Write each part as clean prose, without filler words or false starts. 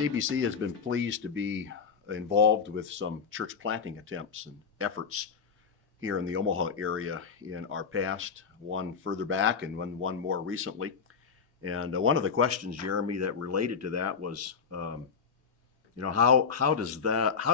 CBC has been pleased to be involved with some church planting attempts and efforts here in the Omaha area in our past, one further back and one more recently. And one of the questions, Jeremy, that related to that was, how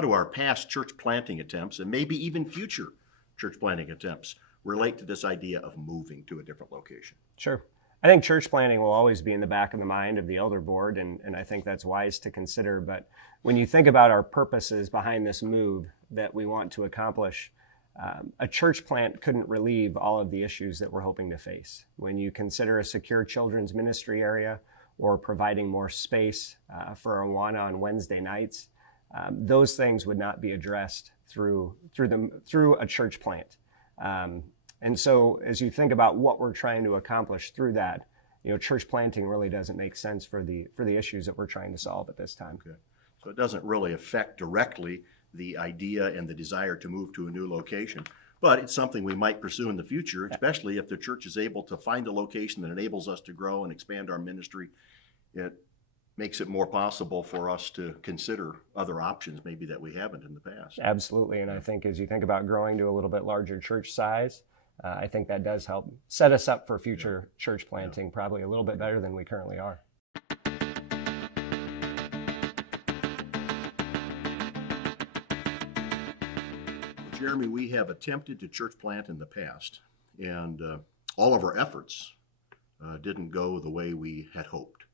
do our past church planting attempts and maybe even future church planting attempts relate to this idea of moving to a different location? Sure. I think church planting will always be in the back of the mind of the elder board, and I think that's wise to consider. But when you think about our purposes behind this move that we want to accomplish, a church plant couldn't relieve all of the issues that we're hoping to face. When you consider a secure children's ministry area or providing more space for Awana on Wednesday nights, those things would not be addressed through a church plant. And so as you think about what we're trying to accomplish through that, church planting really doesn't make sense for the issues that we're trying to solve at this time. Okay. So it doesn't really affect directly the idea and the desire to move to a new location, but it's something we might pursue in the future, especially if the church is able to find a location that enables us to grow and expand our ministry. It makes it more possible for us to consider other options maybe that we haven't in the past. Absolutely. And I think as you think about growing to a little bit larger church size, I think that does help set us up for future church planting, probably a little bit better than we currently are. Jeremy, we have attempted to church plant in the past, and all of our efforts didn't go the way we had hoped.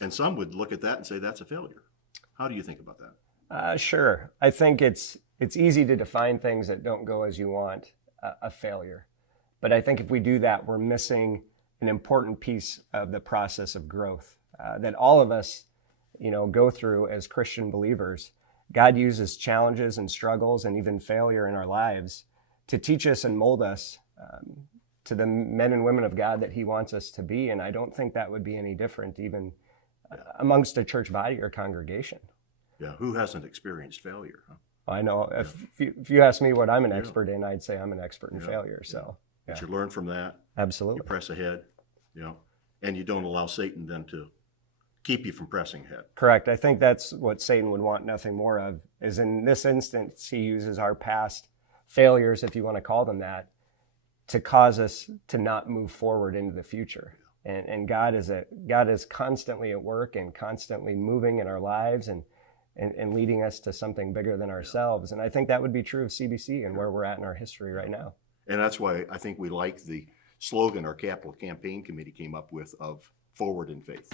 And some would look at that and say that's a failure. How do you think about that? Sure. I think it's easy to define things that don't go as you want a failure. But I think if we do that, we're missing an important piece of the process of growth that all of us, go through as Christian believers. God uses challenges and struggles and even failure in our lives to teach us and mold us to the men and women of God that He wants us to be. And I don't think that would be any different even amongst a church body or congregation. Yeah, who hasn't experienced failure? Huh? I know. If you ask me what I'm an expert in, I'd say I'm an expert in failure. So, But you learn from that. Absolutely. You press ahead, and you don't allow Satan then to keep you from pressing ahead. Correct. I think that's what Satan would want nothing more of, is in this instance, he uses our past failures, if you want to call them that, to cause us to not move forward into the future. And God is constantly at work and constantly moving in our lives and leading us to something bigger than ourselves. And I think that would be true of CBC and where we're at in our history right now. And that's why I think we like the slogan our capital campaign committee came up with of Forward in Faith.